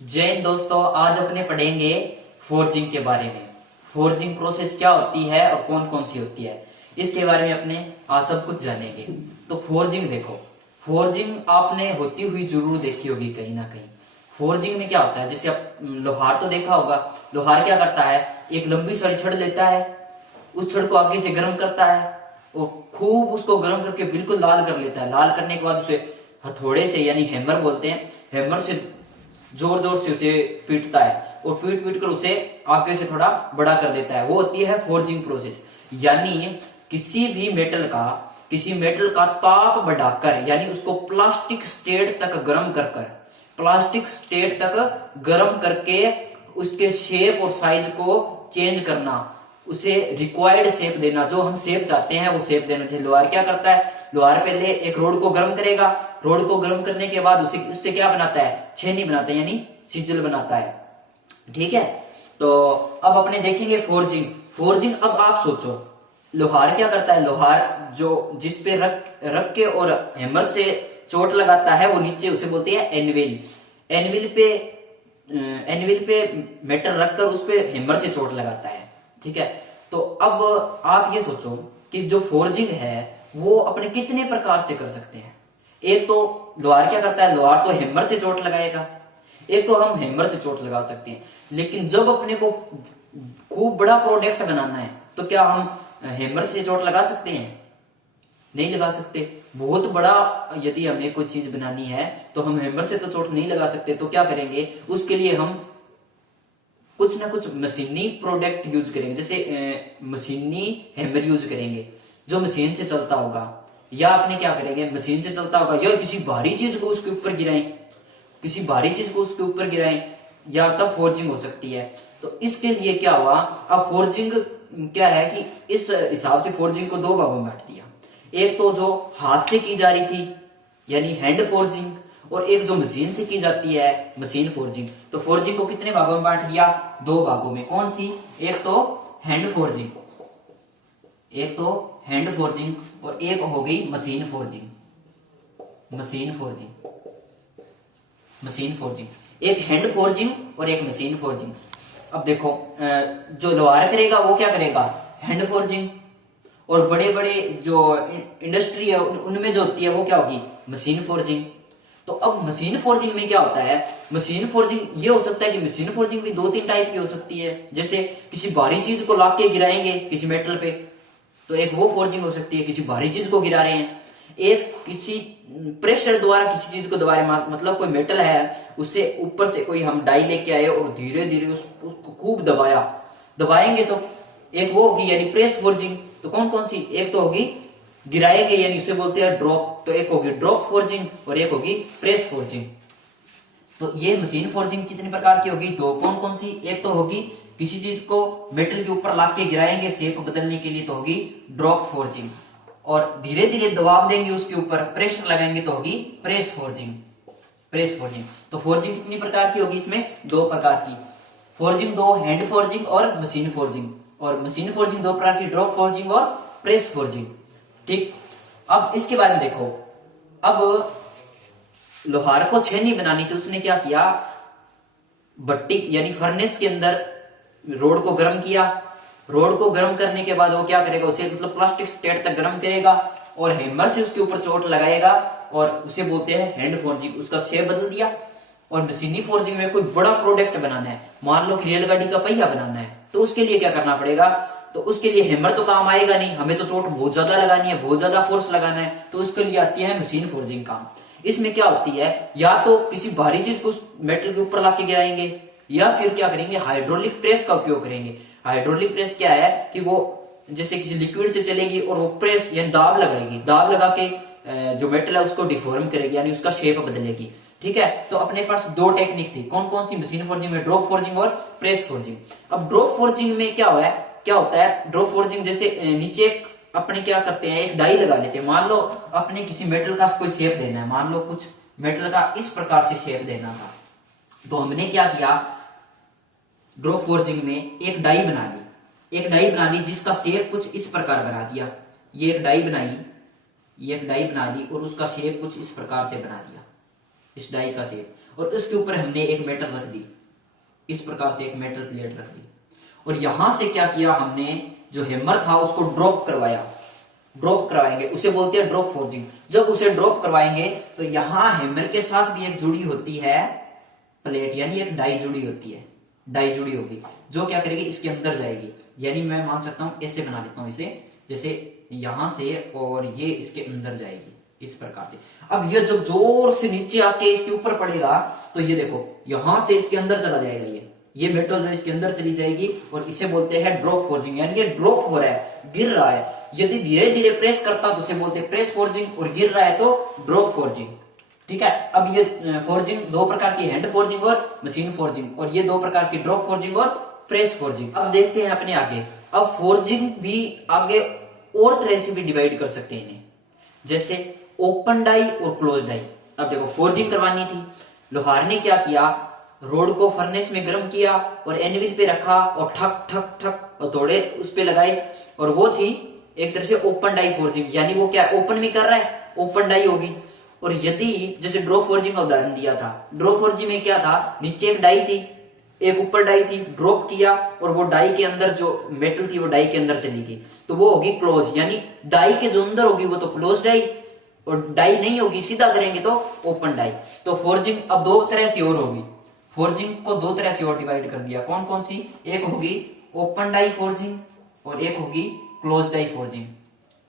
जय हिंद दोस्तों, आज अपने पढ़ेंगे फोर्जिंग के बारे में। फोर्जिंग प्रोसेस क्या होती है और कौन कौन सी होती है, इसके बारे में अपने आज सब कुछ जानेंगे। तो फोर्जिंग देखो, फोर्जिंग आपने होती हुई जरूर देखी होगी कहीं ना कहीं। फोर्जिंग में क्या होता है, जैसे आप लोहार तो देखा होगा। लोहार क्या करता है, एक लंबी सारी छड़ लेता है, उस छड़ को आगे से गर्म करता है और खूब उसको गर्म करके बिल्कुल लाल कर लेता है। लाल करने के बाद उसे हथौड़े से, यानी हैमर बोलते हैं, हैमर से जोर जोर से उसे पीटता है और पीट पीट कर उसे आगे से थोड़ा बड़ा कर देता है। वो होती है फोर्जिंग प्रोसेस। यानी किसी मेटल का ताप बढ़ाकर, यानी उसको प्लास्टिक स्टेट तक गर्म करके उसके शेप और साइज को चेंज करना, उसे रिक्वायर्ड शेप देना, जो हम शेप चाहते हैं वो शेप देना चाहिए। लोहार क्या करता है, लोहार पहले एक रोड को गर्म करेगा, रोड को गर्म करने के बाद उससे क्या बनाता है, छेनी बनाता है, यानी सिजल बनाता है। ठीक है, तो अब अपने देखेंगे फोर्जिंग। अब आप सोचो, लोहार क्या करता है, लोहार जो जिस पे रख के और हैमर से चोट लगाता है, वो नीचे उसे बोलते हैं एनविल। एनविल पे मेटल रखकर उस पे हैमर से चोट लगाता है। ठीक है, तो अब आप ये सोचो कि जो फोर्जिंग है वो अपने कितने प्रकार से कर सकते हैं। एक तो लोहार क्या करता है, लोहार तो हैमर से चोट लगाएगा। एक तो हम हैमर से चोट लगा सकते हैं, लेकिन जब अपने को खूब बड़ा प्रोडक्ट बनाना है तो क्या हम हैमर से चोट लगा सकते हैं? नहीं लगा सकते। बहुत बड़ा यदि हमें कोई चीज बनानी है तो हम हैमर से तो चोट नहीं लगा सकते। तो क्या करेंगे, उसके लिए हम कुछ ना कुछ मशीनी प्रोडक्ट यूज करेंगे। जैसे मशीनी हैमर यूज करेंगे जो मशीन से चलता होगा, या अपने क्या करेंगे, मशीन से चलता होगा या किसी भारी चीज को उसके ऊपर गिराएं, या तब फोर्जिंग हो सकती है। तो इसके लिए क्या हुआ, अब फोर्जिंग क्या है कि इस हिसाब से फोर्जिंग को दो भागों में बांट दिया। एक तो जो हाथ से की जा रही थी, यानी हैंड फोर्जिंग, और एक जो मशीन से की जाती है, मशीन फोर्जिंग। तो फोर्जिंग को कितने भागों में बांट दिया, दो भागों में। कौन सी, एक तो हैंड फोर्जिंग और एक हो गई मशीन फोर्जिंग। एक हैंड फोर्जिंग और एक मशीन फोर्जिंग। अब देखो, जो लोहार करेगा वो क्या करेगा, हैंड फोर्जिंग, और बड़े बड़े जो इंडस्ट्री है उनमें जो होती है वो क्या होगी, मशीन फोर्जिंग। तो अब मशीन फोर्जिंग में क्या होता है, मशीन फोर्जिंग ये हो सकता है कि मशीन फोर्जिंग भी दो तीन टाइप की हो सकती है। जैसे किसी भारी चीज को लाके गिराएंगे किसी मेटल पे, तो एक वो फोर्जिंग हो सकती है, किसी भारी चीज को गिरा रहे हैं। एक किसी प्रेशर द्वारा किसी चीज को दबा रहे, मतलब कोई मेटल है उससे ऊपर से कोई हम डाई लेके आए और धीरे धीरे उसको खूब दबाएंगे, तो एक वो होगी यानी प्रेस फोर्जिंग। तो कौन कौन सी, एक तो होगी गिराएंगे यानी उसे बोलते हैं ड्रॉप, तो एक होगी ड्रॉप फोर्जिंग और एक होगी प्रेस फोर्जिंग। तो ये मशीन फोर्जिंग कितने प्रकार की होगी, दो। कौन कौन सी, एक तो होगी किसी चीज को मेटल के ऊपर लाके गिराएंगे शेप बदलने के लिए, तो होगी ड्रॉप फोर्जिंग, और धीरे धीरे दबाव देंगे उसके ऊपर, प्रेशर लगाएंगे, तो होगी प्रेस फोर्जिंग। तो फोर्जिंग कितनी प्रकार की होगी, इसमें दो प्रकार की फोर्जिंग, दो हैंड फोर्जिंग और मशीन फोर्जिंग। और मशीन फोर्जिंग दो प्रकार की, ड्रॉप फोर्जिंग और प्रेस फोर्जिंग। ठीक, अब इसके बारे में देखो। अब लोहार को छेनी बनानी थी, उसने क्या किया, भट्टी यानी फर्नेस के अंदर रोड को गर्म किया। रोड को गर्म करने के बाद वो क्या करेगा, उसे मतलब प्लास्टिक स्टेट तक गर्म करेगा और हैमर से उसके ऊपर चोट लगाएगा, और उसे बोलते हैं हैंड फोर्जिंग। उसका शेप बदल दिया। और मशीनी फोर्जिंग में कोई बड़ा प्रोडक्ट बनाना है, मान लो कि रेलगाड़ी का पहिया बनाना है, तो उसके लिए क्या करना पड़ेगा, तो उसके लिए हैमर तो काम आएगा नहीं, हमें तो चोट बहुत ज्यादा लगानी है, बहुत ज्यादा फोर्स लगाना है, तो उसके लिए आती है मशीन फोर्जिंग काम। इसमें क्या होती है, या तो किसी भारी चीज को मेटल के ऊपर लाके गिराएंगे, या फिर क्या करेंगे, हाइड्रोलिक प्रेस का उपयोग करेंगे। हाइड्रोलिक प्रेस क्या है कि वो जैसे किसी लिक्विड से चलेगी और वो प्रेस यानी दाब लगाएगी, दाब लगा के जो मेटल है उसको डिफॉर्म करेगी, यानी उसका शेप बदलेगी। ठीक है, तो अपने पास दो टेक्निक थी, कौन कौन सी, मशीन फोर्जिंग में ड्रॉप फोर्जिंग और प्रेस फोर्जिंग। अब ड्रॉप फोर्जिंग में क्या होता है, ड्रॉप फोर्जिंग जैसे नीचे अपने क्या करते हैं, एक डाई लगा लेते हैं। मान लो अपने किसी मेटल का कोई शेप देना है, मान लो कुछ मेटल का इस प्रकार से शेप देना था, तो हमने क्या किया, ड्रॉप फोर्जिंग में एक डाई बना ली जिसका शेप कुछ इस प्रकार बना दिया। ये एक डाई बना ली और उसका शेप कुछ इस प्रकार से बना दिया, इस डाई का शेप। और उसके ऊपर हमने एक मेटल रख दी, इस प्रकार से एक मेटल प्लेट रख दी, और यहां से क्या किया हमने, जो हैमर था उसको ड्रॉप करवाया, ड्रॉप करवाएंगे उसे बोलते हैं ड्रॉप फोर्जिंग। जब उसे ड्रॉप करवाएंगे तो यहां हैमर के साथ भी एक जुड़ी होती है प्लेट, यानी एक डाई जुड़ी होती है, डाई जुड़ी होगी, जो क्या करेगी इसके अंदर जाएगी। यानी मैं मान सकता हूं, ऐसे बना लेता हूं इसे, जैसे यहां से और ये इसके अंदर जाएगी इस प्रकार से। अब ये जब जोर से नीचे आके इसके ऊपर पड़ेगा तो ये देखो यहां से इसके अंदर चला जाएगा, ये मेटल जो इसके अंदर चली जाएगी, और इसे बोलते हैं ड्रॉप फोर्जिंग। यानी ये ड्रॉप हो रहा है, गिर रहा है। यदि धीरे धीरे प्रेस करता तो उसे बोलते हैं प्रेस फोर्जिंग, और गिर रहा है तो ड्रॉप फोर्जिंग। ठीक है, अब ये फोर्जिंग दो प्रकार की, हैंड फोर्जिंग और मशीन फोर्जिंग, और ये दो प्रकार की ड्रॉप फोर्जिंग और प्रेस फोर्जिंग। अब देखते हैं अपने आगे, अब फोर्जिंग भी आगे और तरह से भी डिवाइड कर सकते हैं इन्हें, जैसे ओपन डाई और क्लोज डाई। अब देखो फोर्जिंग करवानी थी, लोहार ने क्या किया, रोड को फर्नेस में गर्म किया और एनविल पे रखा और ठक ठक ठक और थोड़े उस पे लगाए, और वो थी एक तरह से ओपन डाई फोर्जिंग। यानी वो क्या ओपन में कर रहा है, ओपन डाई होगी। और यदि जैसे ड्रॉप फोर्जिंग का उदाहरण दिया था, ड्रॉप फोर्जिंग में क्या था, नीचे एक डाई थी, एक ऊपर डाई थी, ड्रॉप किया और वो डाई के अंदर जो मेटल थी वो डाई के अंदर चली गई, तो वो होगी क्लोज। यानी डाई के जो अंदर होगी वो तो क्लोज डाई, और डाई नहीं होगी सीधा करेंगे तो ओपन डाई। तो फोर्जिंग अब दो तरह से और होगी, फोर्जिंग को दो तरह से और डिवाइड कर दिया। कौन कौन सी, एक होगी ओपन डाई फोर्जिंग और एक होगी close die forging.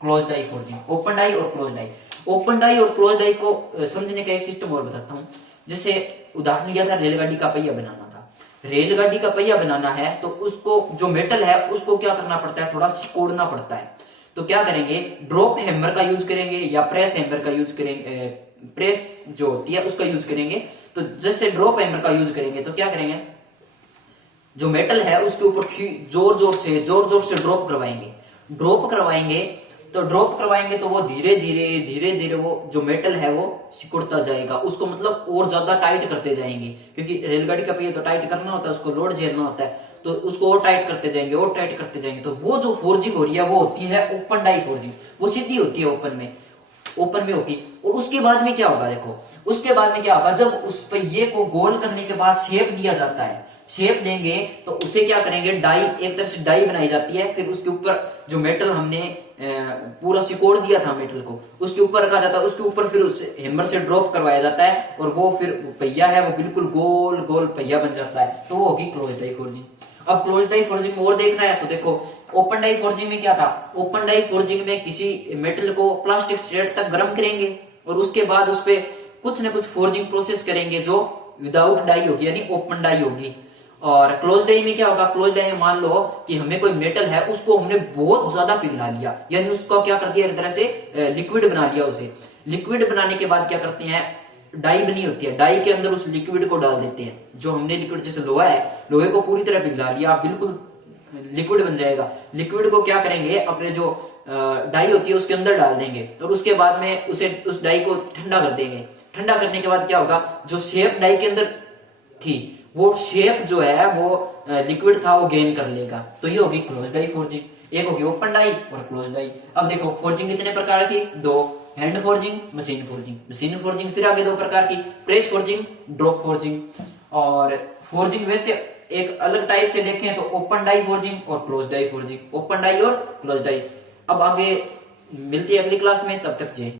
Close die forging, open die और क्लोज डाई। ओपन डाई और क्लोज डाई को समझने का एक सिस्टम और बताता हूं। जैसे उदाहरण लिया था, रेलगाड़ी का पहिया बनाना था, रेलगाड़ी का पहिया बनाना है तो उसको जो मेटल है उसको क्या करना पड़ता है, थोड़ा सिकोड़ना पड़ता है। तो क्या करेंगे, ड्रॉप हैमर का यूज करेंगे या प्रेस हैमर का यूज करेंगे, प्रेस जो होती है उसका यूज करेंगे। तो जैसे ड्रॉप हैमर का यूज करेंगे तो क्या करेंगे, जो मेटल है उसके ऊपर जोर जोर से ड्रॉप करवाएंगे, ड्रॉप करवाएंगे। तो ड्रॉप करवाएंगे तो वो धीरे धीरे वो जो मेटल है वो सिकुड़ता जाएगा, उसको मतलब और ज्यादा टाइट करते जाएंगे, क्योंकि रेलगाड़ी का पहिया तो टाइट करना होता है, उसको लोड झेलना होता है, तो उसको और टाइट करते जाएंगे और टाइट करते जाएंगे। तो वो जो फोर्जिंग हो रही है वो होती है ओपन डाई फोर्जिंग, वो सीधी होती है ओपन में होगी। और उसके बाद में क्या होगा, देखो उसके बाद में क्या होगा, जब उस पहिए को गोल करने के बाद शेप दिया जाता है, शेप देंगे तो उसे क्या करेंगे, डाई, एक तरह से डाई बनाई जाती है, फिर उसके ऊपर जो मेटल हमने पूरा सिकोड़ दिया था मेटल को उसके ऊपर रखा जाता है, उसके ऊपर फिर उस हैमर से ड्रॉप करवाया जाता है, और वो फिर पहिया है वो बिल्कुल गोल गोल पहिया बन जाता है। तो वो होगी क्लोज डाई फोर्जिंग। अब क्लोज डाई फोर्जिंग में और देखना है तो देखो, ओपन डाई फोर्जिंग में क्या था, ओपन डाई फोर्जिंग में किसी मेटल को प्लास्टिक स्ट्रेट तक गर्म करेंगे और उसके बाद उस पर कुछ न कुछ फोर्जिंग प्रोसेस करेंगे जो विदाउट डाई होगी, यानी ओपन डाई होगी। और क्लोज डाई में क्या होगा, क्लोज डाई में मान लो कि हमें कोई मेटल है उसको हमने बहुत ज्यादा पिघला लिया, यानी उसको क्या कर दिया, एक तरह से लिक्विड बना लिया। उसे लिक्विड बनाने के बाद क्या करते हैं, डाई बनी होती है, डाई के अंदर उस लिक्विड को डाल देते हैं। जो हमने लिक्विड, जैसे लोहा है, लोहे को पूरी तरह पिघला लिया, बिल्कुल लिक्विड बन जाएगा। लिक्विड को क्या करेंगे, अपने जो डाई होती है उसके अंदर डाल देंगे और उसके बाद में उस डाई को ठंडा कर देंगे। ठंडा करने के बाद क्या होगा, जो शेप डाई के अंदर थी वो शेप जो है वो लिक्विड था वो गेन कर लेगा। तो ये होगी क्लोज डाई फोर्जिंग, एक होगी ओपन डाई और क्लोज डाई। अब देखो फोर्जिंग कितने प्रकार की, दो, hand forging, machine forging. Machine forging फिर आगे दो प्रकार की, प्रेस फोर्जिंग, ड्रॉप फोर्जिंग। और फोर्जिंग वैसे एक अलग टाइप से देखें तो ओपन डाई फोर्जिंग और close die forging, open die और क्लोज डाई। अब आगे मिलती है अगली क्लास में, तब तक जय।